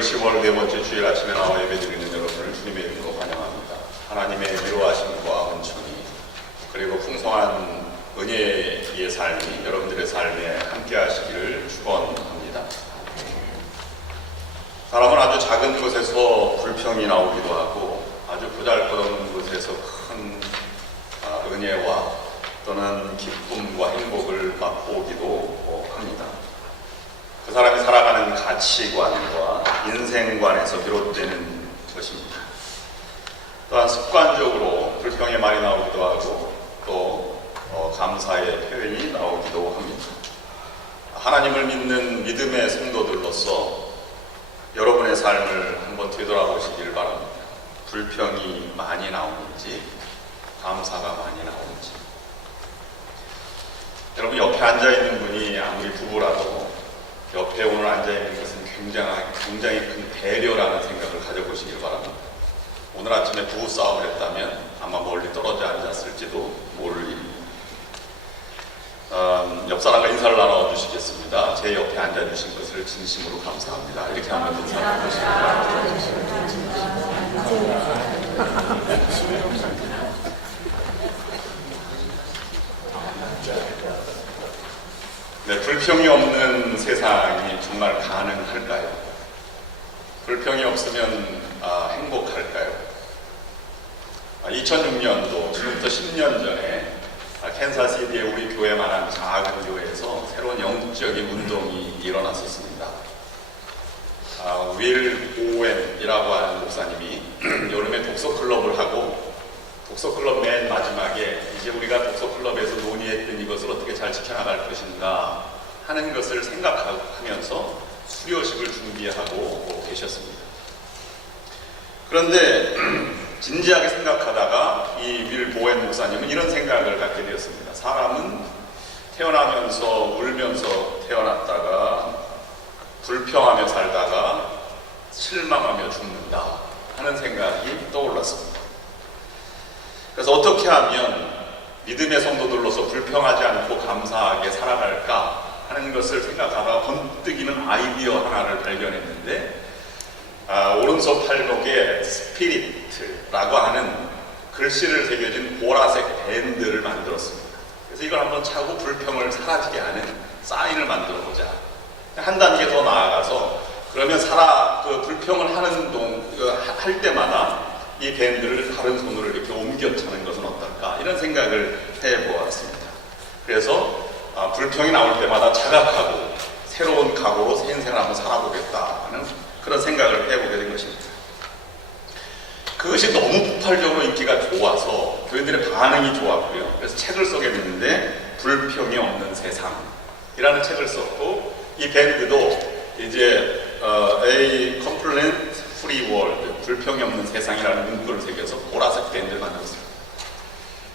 10월 네 번째 주일 아침에 나와 예배드리는 여러분을 주님의 이름으로 환영합니다. 하나님의 위로하심과 은총이 그리고 풍성한 은혜의 삶이 여러분들의 삶에 함께 하시기를 축원합니다. 사람은 아주 작은 것에서 불평이 나오기도 하고 아주 보잘것없는 것에서 큰 은혜와 또는 기쁨과 행복을 맛보기도 합니다. 그 사람이 살아가는 가치관과 인생관에서 비롯되는 것입니다. 또한 습관적으로 불평의 말이 나오기도 하고 또 감사의 표현이 나오기도 합니다. 하나님을 믿는 믿음의 성도들로서 여러분의 삶을 한번 되돌아보시기를 바랍니다. 불평이 많이 나오는지 감사가 많이 나오는지. 여러분 옆에 앉아있는 분이 아무리 부부라도 옆에 오늘 앉아있는 것은 굉장히 큰 배려라는 생각을 가져보시길 바랍니다. 오늘 아침에 부부싸움을 했다면 아마 멀리 떨어져 앉았을지도 모를 일입니다. 옆 사람과 인사를 나눠주시겠습니다. 제 옆에 앉아주신 것을 진심으로 감사합니다. 이렇게 한번 인사를 해주십니다. 네, 불평이 없는 세상이 정말 가능할까요? 불평이 없으면 행복할까요? 2006년도, 지금부터 10년 전에 캔사시티의 우리 교회만한 작은 교회에서 새로운 영적인 운동이 일어났었습니다. 윌 오웬이라고 하는 목사님이 여름에 독서클럽을 하고 독서클럽 맨 마지막에 이제 우리가 독서클럽에서 논의했던 이것을 어떻게 잘 지켜나갈 것인가 하는 것을 생각하면서 수료식을 준비하고 계셨습니다. 그런데 진지하게 생각하다가 이 윌 보웬 목사님은 이런 생각을 갖게 되었습니다. 사람은 태어나면서 울면서 태어났다가 불평하며 살다가 실망하며 죽는다 하는 생각이 떠올랐습니다. 그래서 어떻게 하면 믿음의 성도들로서 불평하지 않고 감사하게 살아갈까 하는 것을 생각하다가 번뜩이는 아이디어 하나를 발견했는데 오른손 팔목에 스피릿라고 하는 글씨를 새겨진 보라색 밴드를 만들었습니다. 그래서 이걸 한번 차고 불평을 사라지게 하는 사인을 만들어 보자. 한 단계 더 나아가서 그러면 불평을 할 때마다 이 밴드를 다른 손으로 이렇게 옮겨 차는 것은 어떨까 이런 생각을 해보았습니다. 그래서 불평이 나올 때마다 자각하고 새로운 각오로 새 인생을 한번 살아보겠다 하는 그런 생각을 해보게 된 것입니다. 그것이 너무 폭발적으로 인기가 좋아서 교인들의 반응이 좋았고요. 그래서 책을 쓰게 됐는데 불평이 없는 세상이라는 책을 썼고 이 밴드도 이제 A Complaint Free World, 불평이 없는 세상이라는 문구를 새겨서 보라색 밴드를 만들었습니다.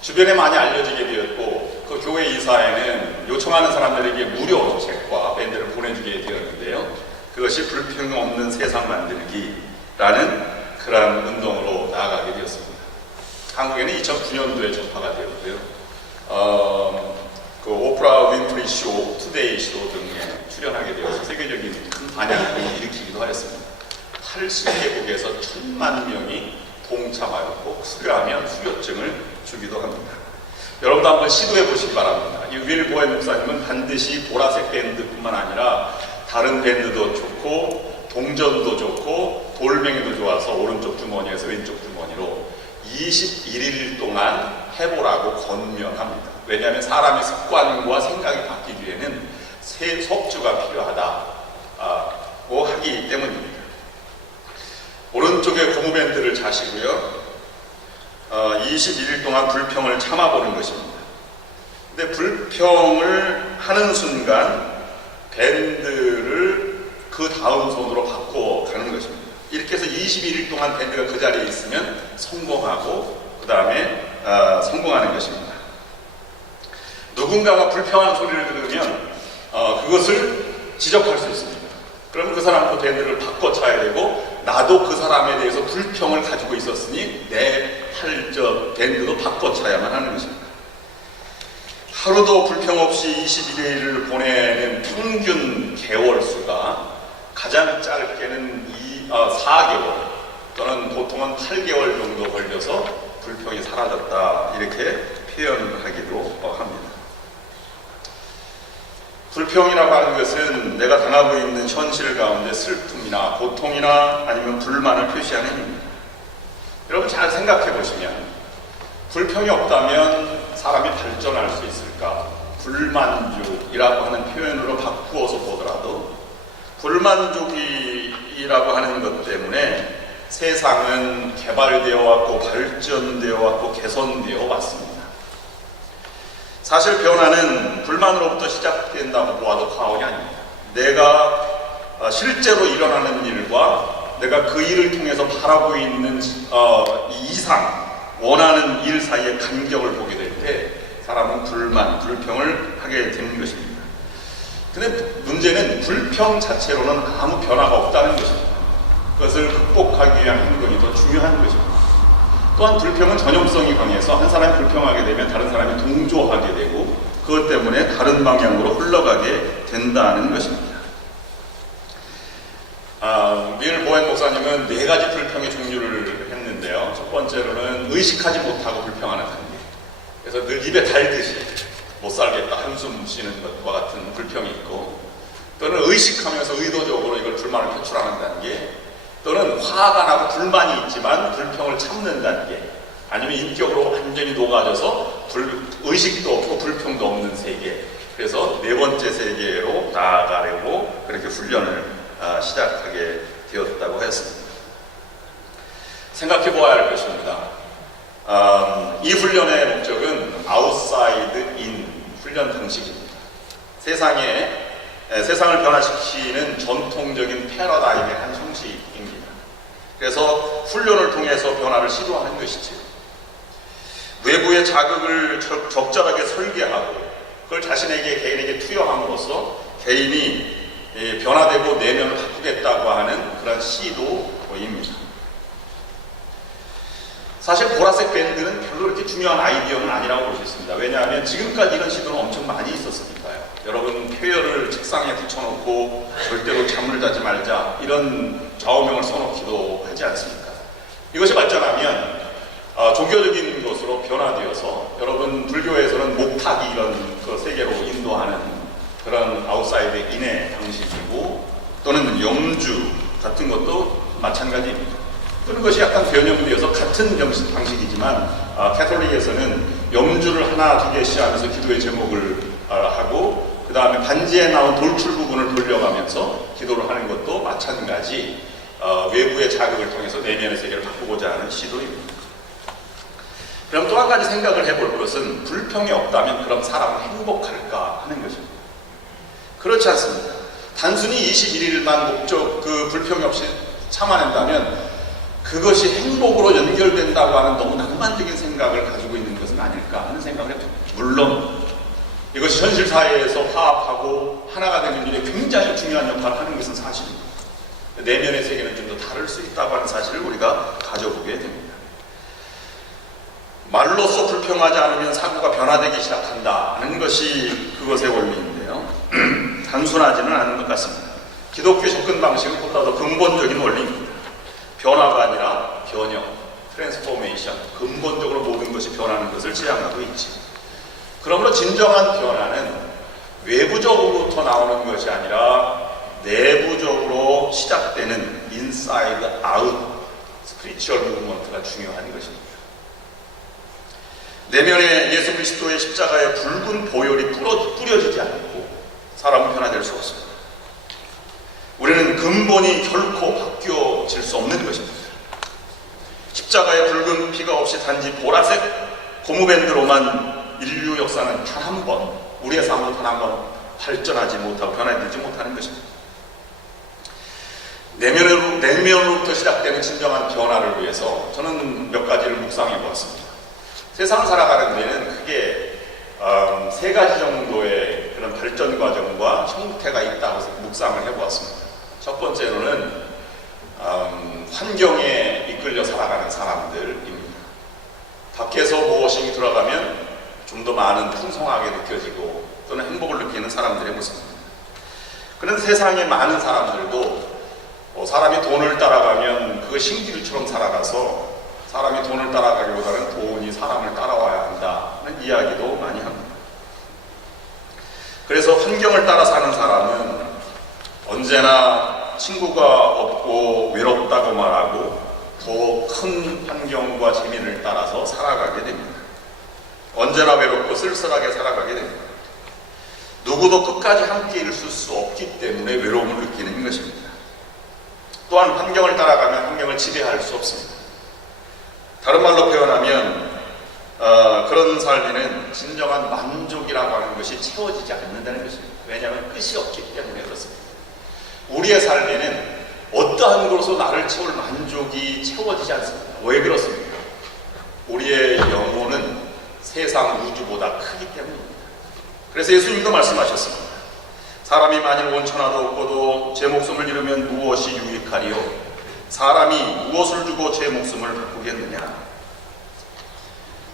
주변에 많이 알려지게 되었고 그 교회 이사회는 요청하는 사람들에게 무료로 책과 밴드를 보내주게 되었는데요. 그것이 불평이 없는 세상 만들기라는 그런 운동으로 나아가게 되었습니다. 한국에는 2009년도에 전파가 되었고요. 그 오프라 윈프리 쇼, 투데이 쇼 등에 출연하게 되어서 세계적인 큰 반향을 일으키기도 하였습니다. 80개국에서 1000만 명이 동참하였고 수료하면 수료증을 주기도 합니다. 여러분도 한번 시도해 보시기 바랍니다. 이 윌 보웬 목사님은 반드시 보라색 밴드뿐만 아니라 다른 밴드도 좋고 동전도 좋고 돌멩이도 좋아서 오른쪽 주머니에서 왼쪽 주머니로 21일 동안 해보라고 권면합니다. 왜냐하면 사람의 습관과 생각이 바뀌기 위해는 새 속주가 필요하다고 하기 때문입니다. 오른쪽에 고무밴드를 차시고요. 21일 동안 불평을 참아보는 것입니다. 근데 불평을 하는 순간 밴드를 그 다음 손으로 바꿔 가는 것입니다. 이렇게 해서 21일 동안 밴드가 그 자리에 있으면 성공하고 그 다음에 성공하는 것입니다. 누군가가 불평하는 소리를 들으면 그것을 지적할 수 있습니다. 그러면 그 사람도 밴드를 바꿔 차야 되고 나도 그 사람에 대해서 불평을 가지고 있었으니 내 밴드도 바꿔 차야만 하는 것입니다. 하루도 불평 없이 21일을 보내는 평균 개월 수가 가장 짧게는 4개월 또는 보통은 8개월 정도 걸려서 불평이 사라졌다 이렇게 표현하기도 합니다. 불평이라고 하는 것은 내가 당하고 있는 현실 가운데 슬픔이나 고통이나 아니면 불만을 표시하는 힘입니다. 여러분 잘 생각해 보시면 불평이 없다면 사람이 발전할 수 있을까? 불만족이라고 하는 표현으로 바꾸어서 보더라도 불만족이라고 하는 것 때문에 세상은 개발되어 왔고 발전되어 왔고 개선되어 왔습니다. 사실 변화는 불만으로부터 시작된다고 보아도 과언이 아닙니다. 내가 실제로 일어나는 일과 내가 그 일을 통해서 바라고 있는 이상 원하는 일 사이의 간격을 보게 될 때 사람은 불만, 불평을 하게 되는 것입니다. 근데 문제는 불평 자체로는 아무 변화가 없다는 것입니다. 그것을 극복하기 위한 행동이 더 중요한 것입니다. 또한 불평은 전염성이 강해서 한 사람이 불평하게 되면 다른 사람이 동조하게 되고 그것 때문에 다른 방향으로 흘러가게 된다는 것입니다. 밀 보엔 목사님은 4가지 불평의 종류를 했는데요. 첫 번째로는 의식하지 못하고 불평하는 단계. 그래서 늘 입에 달듯이 못 살겠다 한숨 쉬는 것과 같은 불평이 있고, 또는 의식하면서 의도적으로 이걸 불만을 표출하는 단계, 또는 화가 나고 불만이 있지만 불평을 참는 단계, 아니면 인격으로 완전히 녹아져서 의식도 없고 불평도 없는 세계. 그래서 4번째 세계로 나아가려고 그렇게 훈련을 시작하게 되었다고 했습니다. 생각해 보아야 할 것입니다. 이 훈련의 목적은 아웃사이드 인 훈련 방식입니다. 세상을 변화시키는 전통적인 패러다임의 한 형식입니다. 그래서 훈련을 통해서 변화를 시도하는 것이죠. 외부의 자극을 적절하게 설계하고 그걸 개인에게 투여함으로써 개인이 변화되고 내면을 바꾸겠다고 하는 그런 시도입니다. 사실 보라색 밴드는 별로 그렇게 중요한 아이디어는 아니라고 볼 수 있습니다. 왜냐하면 지금까지 이런 시도는 엄청 많이 있었으니까요. 여러분 표열을 책상에 붙여놓고 절대로 잠을 자지 말자 이런 좌우명을 써놓기도 하지 않습니까? 이것이 발전하면 종교적인 것으로 변화되어서 여러분 불교에서는 목탁이 이런 그 세계로 인도하는 그런 아웃사이드 인의 방식이고, 또는 영주 같은 것도 마찬가지입니다. 그런 것이 약간 변형되어서 같은 방식이지만 캐톨릭에서는 영주를 하나 두 개씩 하면서 기도의 제목을 하고 그 다음에 반지에 나온 돌출 부분을 돌려가면서 기도를 하는 것도 마찬가지 외부의 자극을 통해서 내면의 세계를 바꾸고자 하는 시도입니다. 그럼 또 한 가지 생각을 해볼 것은 불평이 없다면 그럼 사람은 행복할까 하는 것입니다. 그렇지 않습니다. 단순히 21일만 그 불평이 없이 참아낸다면 그것이 행복으로 연결된다고 하는 너무 낭만적인 생각을 가지고 있는 것은 아닐까 하는 생각을 해봅니다. 물론 이것이 현실 사회에서 화합하고 하나가 되는 일에 굉장히 중요한 역할을 하는 것은 사실입니다. 내면의 세계는 좀 더 다를 수 있다고 하는 사실을 우리가 가져보게 됩니다. 말로써 불평하지 않으면 사고가 변화되기 시작한다는 것이 그것의 원리인데요. 단순하지는 않은 것 같습니다. 기독교 접근 방식은 보다 더 근본적인 원리입니다. 변화가 아니라 변형, 트랜스포메이션, 근본적으로 모든 것이 변하는 것을 지향하고 있지. 그러므로 진정한 변화는 외부적으로부터 나오는 것이 아니라 내부적으로 시작되는 인사이드 아웃 스피리추얼 무브먼트가 중요한 것입니다. 내면에 예수 그리스도의 십자가의 붉은 보혈이 뿌려지지 않고 사람은 변화될 수 없습니다. 우리는 근본이 결코 바뀌어질 수 없는 것입니다. 십자가의 붉은 피가 없이 단지 보라색 고무밴드로만 인류 역사는 단 한 번, 우리의 삶도 단 한 번 발전하지 못하고 변화되지 못하는 것입니다. 내면으로부터 시작되는 진정한 변화를 위해서 저는 몇 가지를 묵상해 보았습니다. 세상을 살아가는 데는 크게 3가지 정도의 그런 발전 과정과 형태가 있다고 묵상을 해보았습니다. 첫 번째로는 환경에 이끌려 살아가는 사람들입니다. 밖에서 무엇이 들어가면 좀 더 많은 풍성하게 느껴지고 또는 행복을 느끼는 사람들의 모습입니다. 그런 세상의 많은 사람들도 사람이 돈을 따라가면 그거 신기루처럼 살아가서 사람이 돈을 따라가기보다는 돈이 사람을 따라와야 한다는 이야기도 많이 합니다. 그래서 환경을 따라 사는 사람은 언제나 친구가 없고 외롭다고 말하고 더 큰 환경과 재미를 따라서 살아가게 됩니다. 언제나 외롭고 쓸쓸하게 살아가게 됩니다. 누구도 끝까지 함께 있을 수 없기 때문에 외로움을 느끼는 것입니다. 또한 환경을 따라가면 환경을 지배할 수 없습니다. 다른 말로 표현하면 그런 삶에는 진정한 만족이라고 하는 것이 채워지지 않는다는 것입니다. 왜냐하면 끝이 없기 때문에 그렇습니다. 우리의 삶에는 어떠한 것으로 나를 채울 만족이 채워지지 않습니다. 왜 그렇습니까? 우리의 영혼은 세상 우주보다 크기 때문입니다. 그래서 예수님도 말씀하셨습니다. 사람이 만일 온천하도 없고도 제 목숨을 잃으면 무엇이 유익하리요? 사람이 무엇을 주고 제 목숨을 바꾸겠느냐?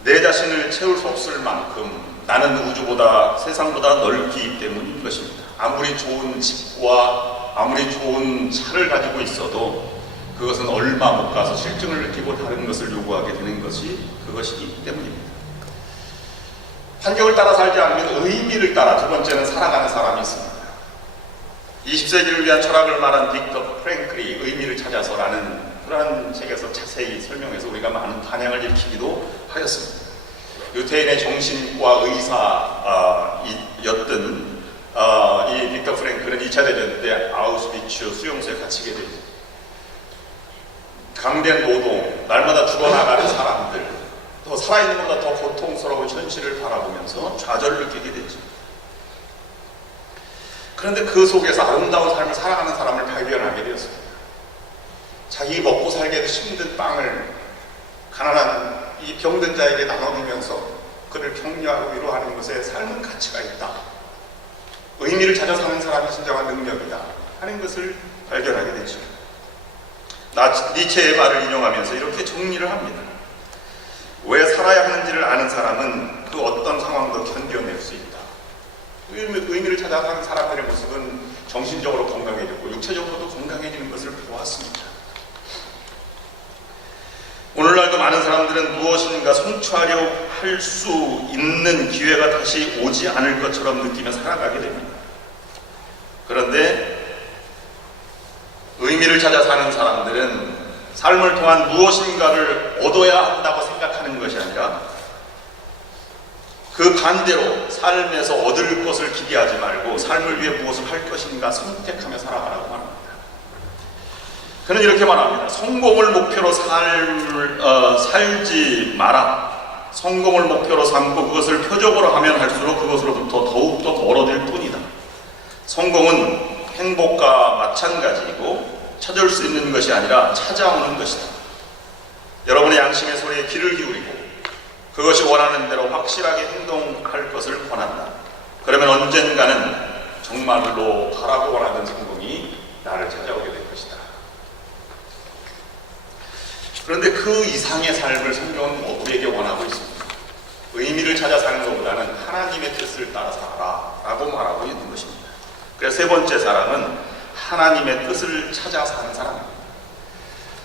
내 자신을 채울 수 없을 만큼 나는 우주보다 세상보다 넓기 때문인 것입니다. 아무리 좋은 집과 아무리 좋은 차를 가지고 있어도 그것은 얼마 못 가서 실증을 느끼고 다른 것을 요구하게 되는 것이 그것이기 때문입니다. 환경을 따라 살지 않으면 의미를 따라 두 번째는 살아가는 사람이 있습니다. 20세기를 위한 철학을 말한 빅터 프랭클이 의미를 찾아서라는 그러한 책에서 자세히 설명해서 우리가 많은 반향을 일으키기도 하였습니다. 유태인의 정신과 의사였던 이 빅터 프랭클은 2차 대전 때 아우슈비츠 수용소에 갇히게 됩니다. 강된 노동, 날마다 죽어나가는 사람들, 또 살아있는 것보다 더 고통스러운 현실을 바라보면서 좌절을 느끼게 되죠. 그런데 그 속에서 아름다운 삶을 살아가는 사람을 발견하게 되었습니다. 자기 먹고 살기 힘든 빵을 가난한 이 병든 자에게 나눠주면서 그를 격려하고 위로하는 것에 삶은 가치가 있다. 의미를 찾아 사는 사람이 진정한 능력이다 하는 것을 발견하게 되죠. 니체의 말을 인용하면서 이렇게 정리를 합니다. 왜 살아야 하는지를 아는 사람은 그 어떤 상황도 견뎌낼 수 있다. 의미를 찾아 사는 사람들의 모습은 정신적으로 건강해지고 육체적으로도 건강해지는 것을 보았습니다. 오늘날도 많은 사람들은 무엇인가 성취하려 할 수 있는 기회가 다시 오지 않을 것처럼 느끼며 살아가게 됩니다. 그런데 의미를 찾아 사는 사람들은 삶을 통한 무엇인가를 얻어야 한다고 생각하는 것이 아니라 그 반대로 삶에서 얻을 것을 기대하지 말고 삶을 위해 무엇을 할 것인가 선택하며 살아가라고 말합니다. 그는 이렇게 말합니다. 성공을 목표로 살지 마라. 성공을 목표로 삼고 그것을 표적으로 하면 할수록 그것으로부터 더욱더 멀어질 뿐이다. 성공은 행복과 마찬가지이고 찾을 수 있는 것이 아니라 찾아오는 것이다. 여러분의 양심의 소리에 귀를 기울이고 그것이 원하는 대로 확실하게 행동할 것을 권한다. 그러면 언젠가는 정말로 바라고 원하는 성공이 나를 찾아오게 될 것이다. 그런데 그 이상의 삶을 성경은 우리에게 원하고 있습니다. 의미를 찾아 사는 것보다는 하나님의 뜻을 따라 살아라 라고 말하고 있는 것입니다. 그래서 세 번째 사람은 하나님의 뜻을 찾아 사는 사람입니다.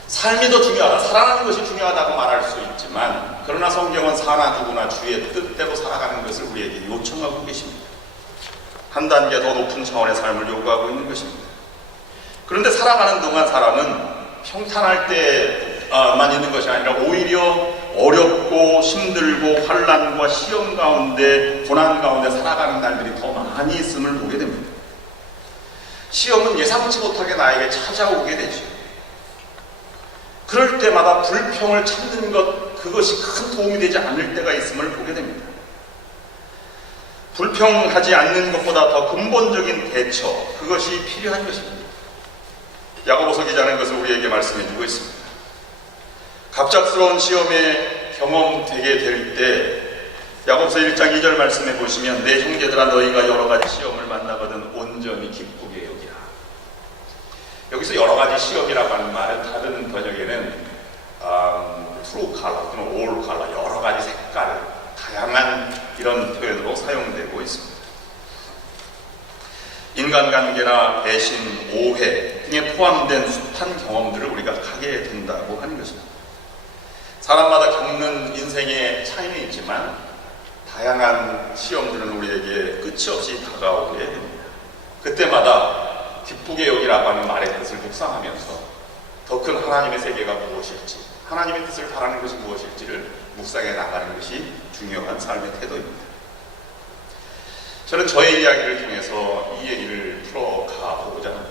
삶이 더 중요하다, 살아가는 것이 중요하다고 말할 수 있지만 그러나 성경은 사나 누구나 주의 뜻대로 살아가는 것을 우리에게 요청하고 계십니다. 한 단계 더 높은 차원의 삶을 요구하고 있는 것입니다. 그런데 살아가는 동안 사람은 평탄할 때만 있는 것이 아니라 오히려 어렵고 힘들고 환난과 시험 가운데 고난 가운데 살아가는 날들이 더 많이 있음을 보게 됩니다. 시험은 예상치 못하게 나에게 찾아오게 되죠. 그럴 때마다 불평을 찾는 것, 그것이 큰 도움이 되지 않을 때가 있음을 보게 됩니다. 불평하지 않는 것보다 더 근본적인 대처, 그것이 필요한 것입니다. 야고보서 기자는 것을 우리에게 말씀해주고 있습니다. 갑작스러운 시험에 경험되게 될 때 야고보서 1장 2절 말씀해 보시면 내 형제들아 너희가 여러 가지 시험을 만나거든 온전히 기쁘게 여기라. 여기서 여러 가지 시험이라고 하는 말은 다른 번역에는 트루 컬러 또는 올 컬러, 여러 가지 색깔, 다양한 이런 표현으로 사용되고 있습니다. 인간관계나 배신, 오해, 등에 포함된 숱한 경험들을 우리가 하게 된다고 하는 것입니다. 사람마다 겪는 인생의 차이는 있지만 다양한 시험들은 우리에게 끝이 없이 다가오게 됩니다. 그때마다 기쁘게 여기라고 하는 말의 뜻을 묵상하면서 더 큰 하나님의 세계가 무엇일지, 하나님의 뜻을 바라는 것이 무엇일지를 묵상해 나가는 것이 중요한 삶의 태도입니다. 저는 저의 이야기를 통해서 이 얘기를 풀어가 보고자 합니다.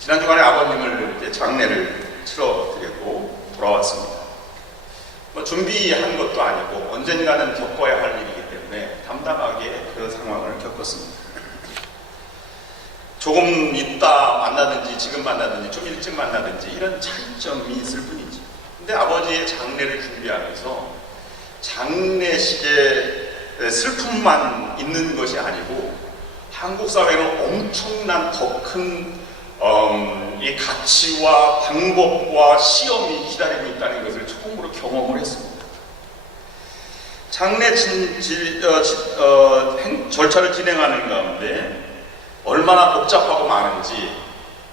지난 주간에 아버님을 장례를 치러드리고 돌아왔습니다. 준비한 것도 아니고 언젠가는 겪어야 할 일이기 때문에 담담하게 그 상황을 겪었습니다. 조금 있다 만나든지 지금 만나든지 좀 일찍 만나든지 이런 차이점이 있을 뿐이지. 근데 아버지의 장례를 준비하면서 장례식에 슬픔만 있는 것이 아니고 한국 사회는 엄청난 더 큰 이 가치와 방법과 시험이 기다리고 있다는 것을 처음으로 경험을 했습니다. 장례 절차를 진행하는 가운데 얼마나 복잡하고 많은지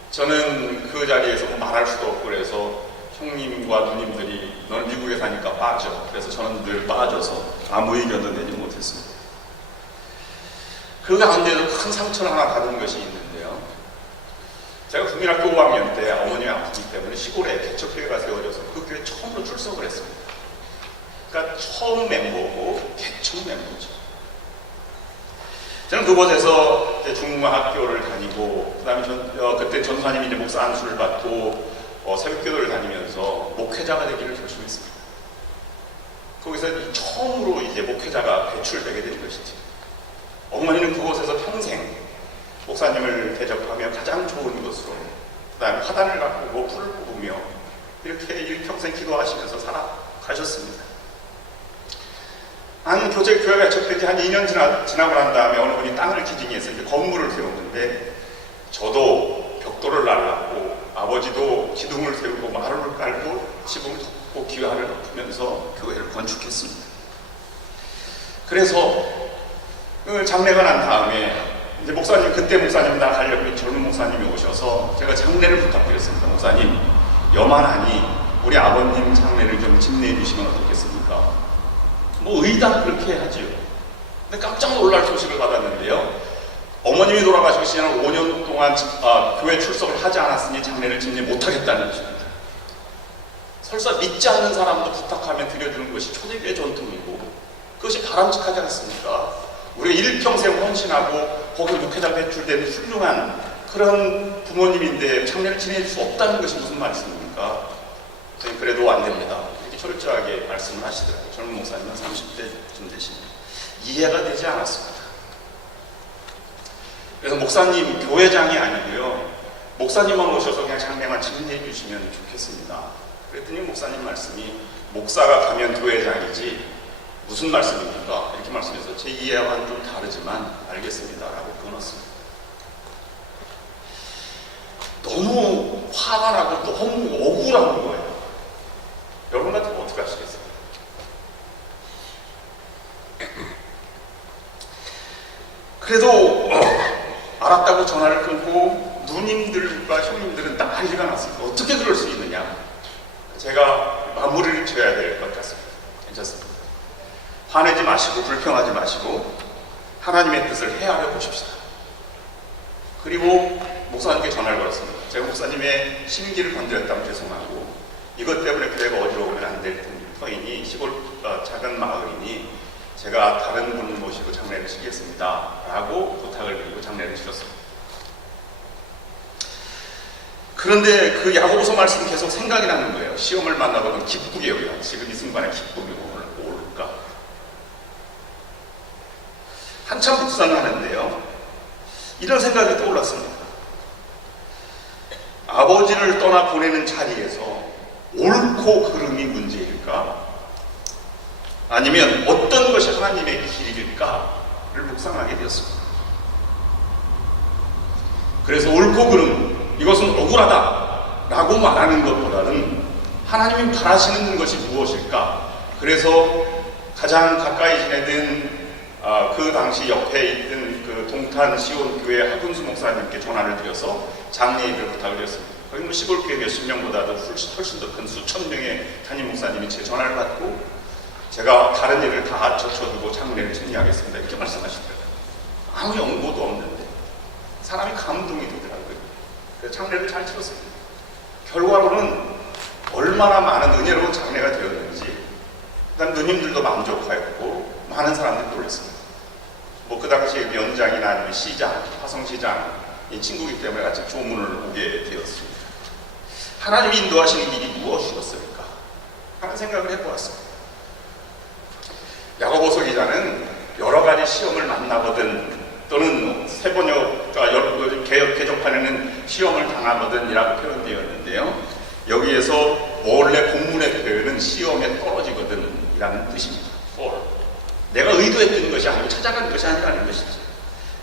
저는 그 자리에서 말할 수도 없고 그래서 형님과 누님들이 너는 미국에 사니까 빠져. 그래서 저는 늘 빠져서 아무 의견도 내지 못했습니다. 그 가운데도 큰 상처를 하나 받은 것이 있는데요. 제가 국민학교 5학년 때 어머님이 아프기 때문에 시골에 개척교회가 세워져서 그 교회 처음으로 출석을 했습니다. 그러니까 처음 멤버고 개척 멤버죠. 저는 그곳에서 중학교를 다니고 그다음에 그때 전사님이 이제 목사 안수를 받고 새벽기도를 다니면서 목회자가 되기를 결심했습니다. 거기서 처음으로 이제 목회자가 배출되게 된 것이지. 어머니는 그곳에서 평생 목사님을 대접하며 가장 좋은 것으로 그다음에 화단을 가꾸고 풀을 뽑으며 이렇게 일평생 기도하시면서 살아가셨습니다. 한 교회가 개척된 지 한 2년 지나고 난 다음에 어느 분이 땅을 기증해서 이제 건물을 세웠는데 저도 벽돌을 날랐고 아버지도 기둥을 세우고 마루를 깔고 지붕을 덮고 기와를 덮으면서 교회를 건축했습니다. 그래서 그 장례가 난 다음에 이제 목사님, 그때 목사님 나 가려고 젊은 목사님이 오셔서 제가 장례를 부탁드렸습니다. 목사님, 여만하니 우리 아버님 장례를 좀 집례해 주시면 어떻겠습니까? 뭐 의당 그렇게 하지요. 근데 깜짝 놀랄 소식을 받았는데요. 어머님이 돌아가시고 지난 5년 동안 교회 출석을 하지 않았으니 장례를 집례 못하겠다는 것입니다. 설사 믿지 않는 사람도 부탁하면 드려주는 것이 초대교회 전통이고 그것이 바람직하지 않습니까? 우리가 일평생 헌신하고 거기 목회자 배출된 훌륭한 그런 부모님인데 장례를 지내줄 수 없다는 것이 무슨 말씀입니까? 그래도 안 됩니다. 이렇게 철저하게 말씀을 하시더라고요. 젊은 목사님은 30대쯤 되십니다. 이해가 되지 않았습니다. 그래서 목사님 교회장이 아니고요. 목사님만 오셔서 그냥 장례만 진행해 주시면 좋겠습니다. 그랬더니 목사님 말씀이 목사가 가면 교회장이지 무슨 말씀입니까? 이렇게 말씀해서 제 이해와는 좀 다르지만 알겠습니다 라고 끊었습니다. 너무 화가 나고 너무 억울한 거예요. 여러분 같으면 어떻게 하시겠어요? 그래도 알았다고 전화를 끊고 누님들과 형님들은 난리가 났습니다. 어떻게 그럴 수 있느냐? 제가 마무리를 지어야 될 것 같습니다. 괜찮습니다. 화내지 마시고 불평하지 마시고 하나님의 뜻을 헤아려 보십시다. 그리고 목사님께 전화를 걸었습니다. 제가 목사님의 심기를 건드렸다면 죄송하고 이것 때문에 교회가 어지러우면 안 될 터이니 시골 작은 마을이니 제가 다른 분을 모시고 장례를 치겠습니다 라고 부탁을 드리고 장례를 치렀습니다. 그런데 그 야고보서 말씀이 계속 생각이 나는 거예요. 시험을 만나거든 기쁘게 여겨. 지금 이 순간에 기쁘게 올까? 한참 묵상하는데요. 이런 생각이 떠올랐습니다. 아버지를 떠나 보내는 자리에서 옳고 그름이 문제일까? 아니면 어떤 것이 하나님의 길일까를 묵상하게 되었습니다. 그래서 옳고 그름, 이것은 억울하다 라고 말하는 것보다는 하나님이 바라시는 것이 무엇일까? 그래서 가장 가까이 지내던 그 당시 옆에 있던 그 동탄 시온교회 하군수 목사님께 전화를 드려서 장례일을 부탁을 드렸습니다. 거기 뭐 시골교회 몇십 명보다도 훨씬 더 큰 수천 명의 담임 목사님이 제 전화를 받고 제가 다른 일을 다 젖혀두고 장례를 승리하겠습니다 이렇게 말씀하시더라고요. 아무 연고도 없는데 사람이 감동이 되더라고요. 그래서 장례를 잘 치렀습니다. 결과로는 얼마나 많은 은혜로운 장례가 되었는지, 그다음 누님들도 만족하였고 많은 사람들이 놀랐습니다. 뭐 그 당시에 위원장이나 아니면 시장, 화성시장 이 친구이기 때문에 같이 조문을 오게 되었습니다. 하나님이 인도하시는 길이 무엇이었을까 하는 생각을 해보았습니다. 야고보서 기자는 여러 가지 시험을 만나거든 또는 세번역과 개역 개정판에는 시험을 당하거든 이라고 표현되었는데요. 여기에서 원래 본문의 표현은 시험에 떨어지거든 이라는 뜻입니다. 내가 의도했던 것이 아니고 찾아간 것이 아니라는 것이죠.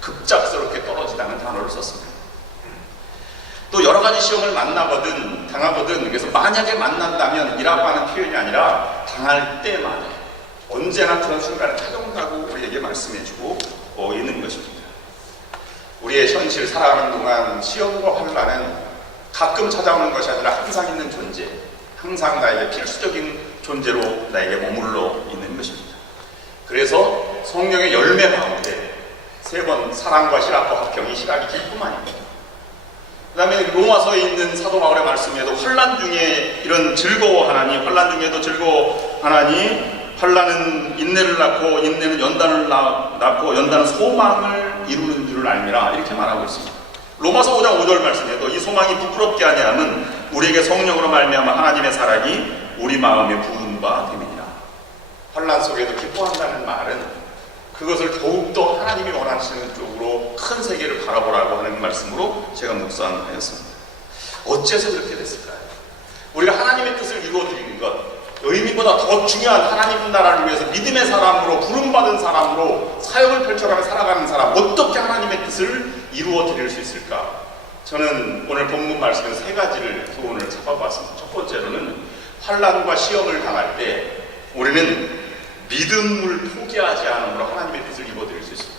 급작스럽게 떨어지다는 단어를 썼습니다. 또 여러 가지 시험을 만나거든 당하거든, 그래서 만약에 만난다면 이라고 하는 표현이 아니라 당할 때마다 언제나 그런 순간에 찾아온다고 우리에게 말씀해주고 있는 것입니다. 우리의 현실 살아가는 동안 시험과 환난은 가끔 찾아오는 것이 아니라 항상 있는 존재, 항상 나에게 필수적인 존재로 나에게 머물러 있는 것입니다. 그래서 성령의 열매 가운데 3번 사랑과 희락과 화평이 희락이 기쁨만입니다. 그 다음에 로마서에 있는 사도 바울의 말씀에도 환난 중에 이런 즐거워하나니, 환난 중에도 즐거워하나니 환난은 인내를 낳고 인내는 연단을 낳고 연단은 소망을 이루는 줄을 알미라 이렇게 말하고 있습니다. 로마서 5장 5절 말씀에도 이 소망이 부끄럽게 아니함은 우리에게 성령으로 말미암아 하나님의 사랑이 우리 마음의 부은 바 됨이니라. 환난 속에도 기뻐한다는 말은 그것을 더욱더 하나님이 원하시는 쪽으로 큰 세계를 바라보라고 하는 말씀으로 제가 묵상하였습니다. 어째서 그렇게 됐을까요? 우리가 하나님의 뜻을 이루어드리는 것, 의미보다 더 중요한 하나님 나라를 위해서 믿음의 사람으로 부름받은 사람으로 사역을 펼쳐가며 살아가는 사람, 어떻게 하나님의 뜻을 이루어드릴 수 있을까? 저는 오늘 본문 말씀에서 3가지를 교훈을 잡아봤습니다. 첫 번째로는 환난과 시험을 당할 때 우리는 믿음을 포기하지 않음으로 하나님의 뜻을 이루어드릴 수 있습니다.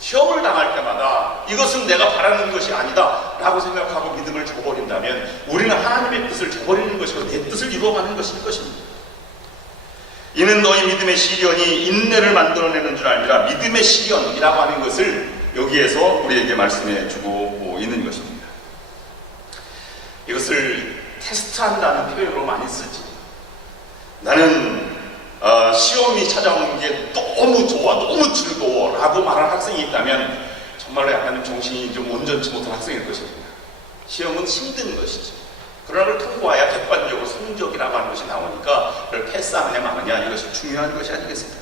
시험을 당할 때마다 이것은 내가 바라는 것이 아니다 라고 생각하고 믿음을 저버린다면 우리는 하나님의 뜻을 저버리는 것이고 내 뜻을 이루어가는 것일 것입니다. 이는 너희 믿음의 시련이 인내를 만들어내는 줄 알미라. 믿음의 시련이라고 하는 것을 여기에서 우리에게 말씀해 주고 있는 것입니다. 이것을 테스트한다는 표현으로 많이 쓰지. 나는 시험이 찾아오는 게 너무 좋아, 너무 즐거워 라고 말할 학생이 있다면 정말로 약간 정신이 좀 온전치 못한 학생일 것입니다. 시험은 힘든 것이죠. 그러나 그걸 통과해야 객관적으로 성적이라고 하는 것이 나오니까 그걸 패스하느냐 마느냐 이것이 중요한 것이 아니겠습니까?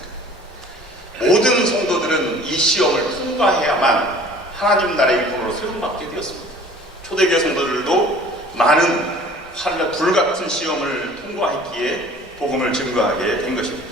모든 성도들은 이 시험을 통과해야만 하나님 나라의 일꾼으로 세움받게 되었습니다. 초대교회 성도들도 많은 불같은 시험을 통과했기에 복음을 증거하게 된 것입니다.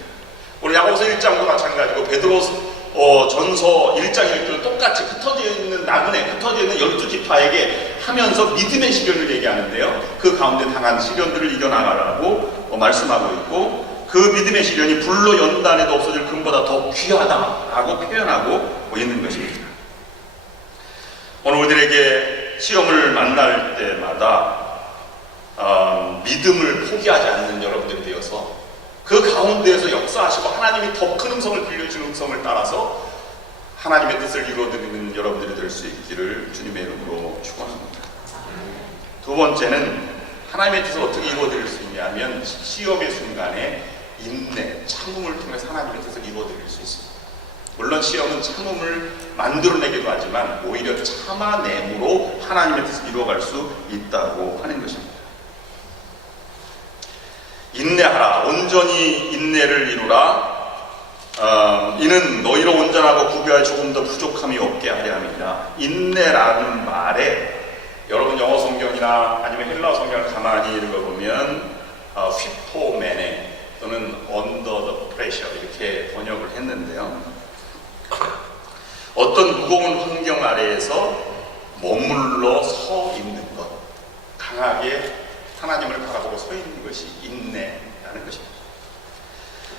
오늘 야고보서 1장도 마찬가지고 베드로전서 1장 1절도 똑같이 흩어져 있는 나그네, 흩어져 있는 12지파에게 하면서 믿음의 시련을 얘기하는데요. 그 가운데 당한 시련들을 이겨나가라고 말씀하고 있고 그 믿음의 시련이 불로 연단해도 없어질 금보다 더 귀하다라고 표현하고 있는 것입니다. 오늘 우리들에게 시험을 만날 때마다 믿음을 포기하지 않는 여러분들이 되어서 그 가운데에서 역사하시고 하나님이 더 큰 음성을 들려주는 음성을 따라서 하나님의 뜻을 이루어드리는 여러분들이 될 수 있기를 주님의 이름으로 축원합니다. 두 번째는 하나님의 뜻을 어떻게 이루어드릴 수 있냐면 시험의 순간에 인내, 참음을 통해서 하나님의 뜻을 이루어드릴 수 있습니다. 물론 시험은 참음을 만들어내기도 하지만 오히려 참아냄으로 하나님의 뜻을 이루어갈 수 있다고 하는 것입니다. 인내하라, 온전히 인내를 이루라. 이는 너희로 온전하고 구비하여 조금 더 부족함이 없게 하려 함이니라. 인내라는 말에 여러분 영어 성경이나 아니면 헬라어 성경을 가만히 읽어보면 휘포메네 또는 under the pressure 이렇게 번역을 했는데요. 어떤 무거운 환경 아래에서 머물러 서 있는 것, 강하게 하나님을 바라보고 서 있는 것이 인내라는 것입니다.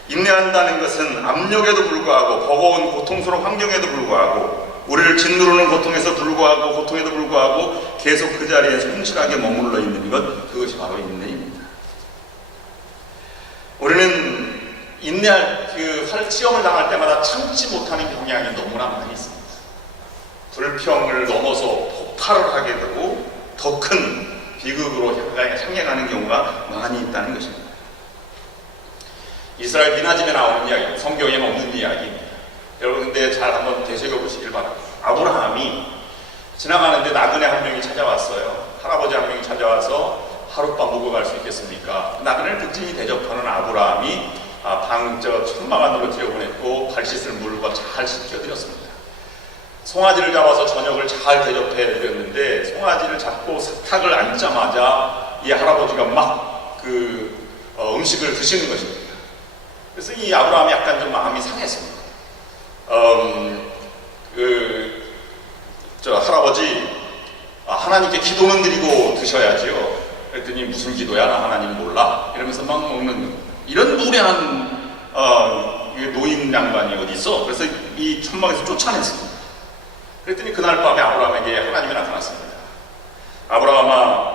인내한다는 것은 압력에도 불구하고, 버거운 고통스러운 환경에도 불구하고, 우리를 짓누르는 고통에도 불구하고 계속 그 자리에 성실하게 머물러 있는 것, 그것이 바로 인내입니다. 우리는 인내할 시험을 당할 때마다 참지 못하는 경향이 너무나 많이 있습니다. 불평을 넘어서 폭발을 하게 되고 더 큰 비극으로 향해 가는 경우가 많이 있다는 것입니다. 이스라엘 미나집에 나오는 이야기, 성경에는 없는 이야기입니다. 여러분 근데 잘 한번 되새겨보시길 바랍니다. 아브라함이 지나가는데 나그네 한 명이 찾아왔어요. 할아버지 한 명이 찾아와서 하룻밤 묵어 갈 수 있겠습니까? 나그네를 극진히 대접하는 아브라함이 천막안으로 들여보냈고 발씻을 물과 잘 씻겨드렸습니다. 송아지를 잡아서 저녁을 잘 대접해드렸는데 송아지를 잡고 사탁을 앉자마자 이 할아버지가 막 음식을 드시는 것입니다. 그래서 이 아브라함이 약간 좀 마음이 상했습니다. 할아버지, 하나님께 기도는 드리고 드셔야지요. 그랬더니 무슨 기도야? 나 하나님 몰라. 이러면서 막 먹는 이런 무례한 노인 양반이 어디 있어? 그래서 이 천막에서 쫓아냈습니다. 그랬더니 그날 밤에 아브라함에게 하나님이 나타났습니다. 아브라함아,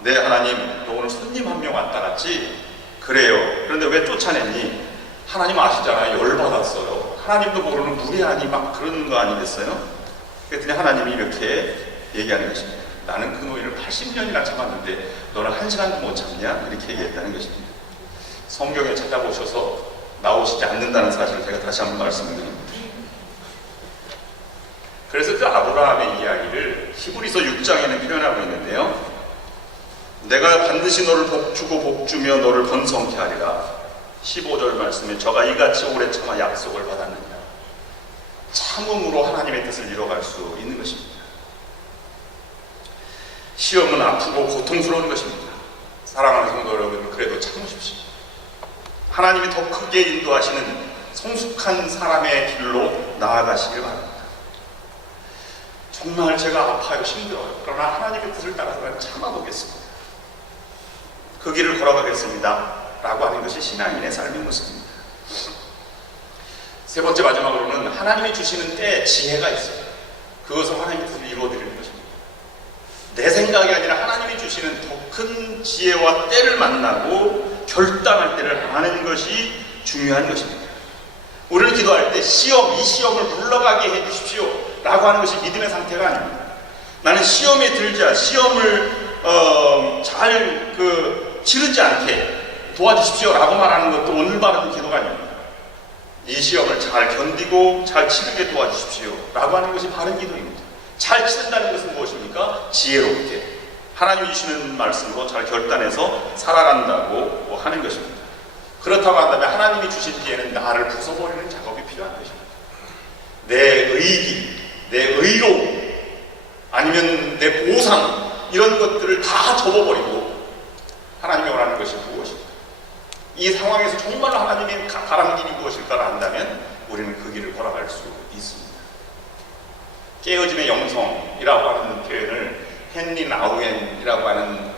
네 하나님, 너 오늘 손님 한 명 왔다 갔지? 그래요. 그런데 왜 쫓아냈니? 하나님 아시잖아요. 열받았어요. 하나님도 모르는 무례하니 막 그러는 거 아니겠어요? 그랬더니 하나님이 이렇게 얘기하는 것입니다. 나는 그 노인을 80년이나 참았는데 너는 1시간도 못 참냐? 이렇게 얘기했다는 것입니다. 성경에 찾아보셔서 나오시지 않는다는 사실을 제가 다시 한번 말씀드립니다. 그래서 그 아브라함의 이야기를 히브리서 6장에는 표현하고 있는데요. 내가 반드시 너를 복주고 복주며 너를 번성케 하리라. 15절 말씀에 저가 이같이 오래 참아 약속을 받았느냐. 참음으로 하나님의 뜻을 이뤄갈 수 있는 것입니다. 시험은 아프고 고통스러운 것입니다. 사랑하는 성도 여러분, 그래도 참으십시오. 하나님이 더 크게 인도하시는 성숙한 사람의 길로 나아가시길 바랍니다. 정말 제가 아파요, 힘들어요. 그러나 하나님의 뜻을 따라서 참아보겠습니다. 그 길을 걸어가겠습니다. 라고 하는 것이 신앙인의 삶의 모습입니다. 세 번째 마지막으로는 하나님이 주시는 때에 지혜가 있어요. 그것을 하나님의 뜻을 이루어드리는 것입니다. 내 생각이 아니라 하나님이 주시는 더 큰 지혜와 때를 만나고 결단할 때를 아는 것이 중요한 것입니다. 우리를 기도할 때 이 시험을 물러가게 해주십시오 라고 하는 것이 믿음의 상태가 아닙니다. 나는 시험에 들자, 시험을 잘 치르지 않게 도와주십시오 라고 말하는 것도 올바른 기도가 아닙니다. 이 시험을 잘 견디고 잘 치르게 도와주십시오 라고 하는 것이 바른 기도입니다. 잘 치른다는 것은 무엇입니까? 지혜롭게 하나님이 주시는 말씀으로 잘 결단해서 살아간다고 하는 것입니다. 그렇다고 한다면 하나님이 주신 지혜는 나를 부숴버리는 작업이 필요한 것입니다. 내 의기, 내 의로움, 아니면 내 보상, 이런 것들을 다 접어버리고 하나님이 원하는 것이 무엇입니까? 이 상황에서 정말로 하나님이 바라는 일이 무엇일까를 안다면 우리는 그 길을 걸어갈 수 있습니다. 깨어짐의 영성이라고 하는 표현을 헨리 나우엔이라고 하는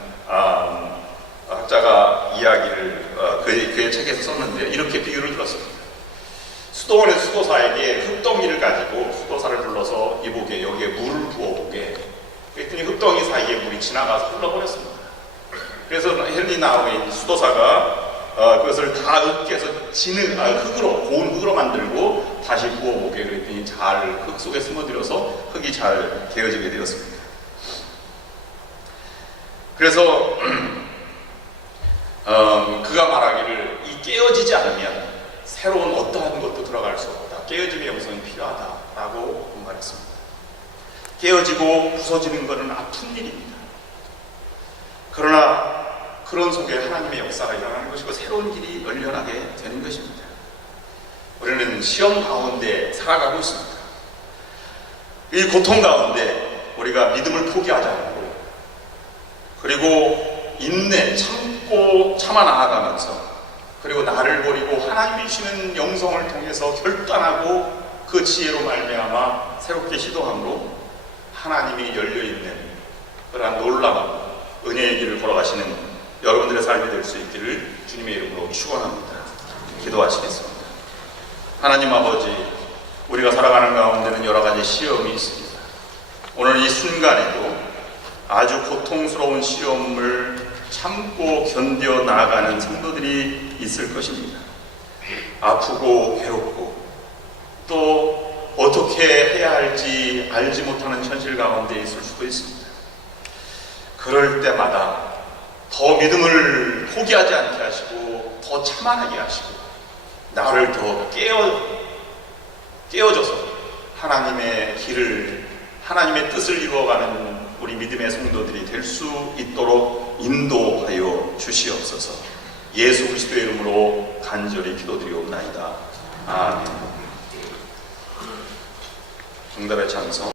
학자가 이야기를 그의 책에서 썼는데 이렇게 비유를 들었습니다. 수도원의 수도사에게 흙덩이를 가지고 수도사를 불러서 이보게, 여기에 물을 부어보게. 그랬더니 흙덩이 사이에 물이 지나가서 흘러버렸습니다. 그래서 헨리 나우엔 수도사가 그것을 다 으깨서 흙으로, 고운 흙으로 만들고 다시 부어보게. 그랬더니 잘 흙 속에 스며들어서 흙이 잘 개어지게 되었습니다. 그래서 그가 말하기를 이 깨어지지 않으면 새로운 어떠한 것도 들어갈 수 없다. 깨어짐의 영성이 필요하다라고 말했습니다. 깨어지고 부서지는 것은 아픈 일입니다. 그러나 그런 속에 하나님의 역사가 일어나는 것이고 새로운 길이 열려나게 되는 것입니다. 우리는 시험 가운데 살아가고 있습니다. 이 고통 가운데 우리가 믿음을 포기하지 않고 그리고 인내, 참고 참아 나아가면서 그리고 나를 버리고 하나님이 주시는 영성을 통해서 결단하고 그 지혜로 말미암아 새롭게 시도함으로 하나님이 열려있는 그러한 놀라운 은혜의 길을 걸어가시는 여러분들의 삶이 될 수 있기를 주님의 이름으로 축원합니다. 기도하시겠습니다. 하나님 아버지, 우리가 살아가는 가운데는 여러 가지 시험이 있습니다. 오늘 이 순간에도 아주 고통스러운 시험을 참고 견뎌 나아가는 성도들이 있을 것입니다. 아프고 괴롭고 또 어떻게 해야 할지 알지 못하는 현실 가운데 있을 수도 있습니다. 그럴 때마다 더 믿음을 포기하지 않게 하시고 더 참아내게 하시고 나를 더 깨워줘서 하나님의 길을, 하나님의 뜻을 이루어가는 우리 믿음의 성도들이 될 수 있도록 인도하여 주시옵소서. 예수 그리스도의 이름으로 간절히 기도드리옵나이다. 아멘. 응답의 찬송.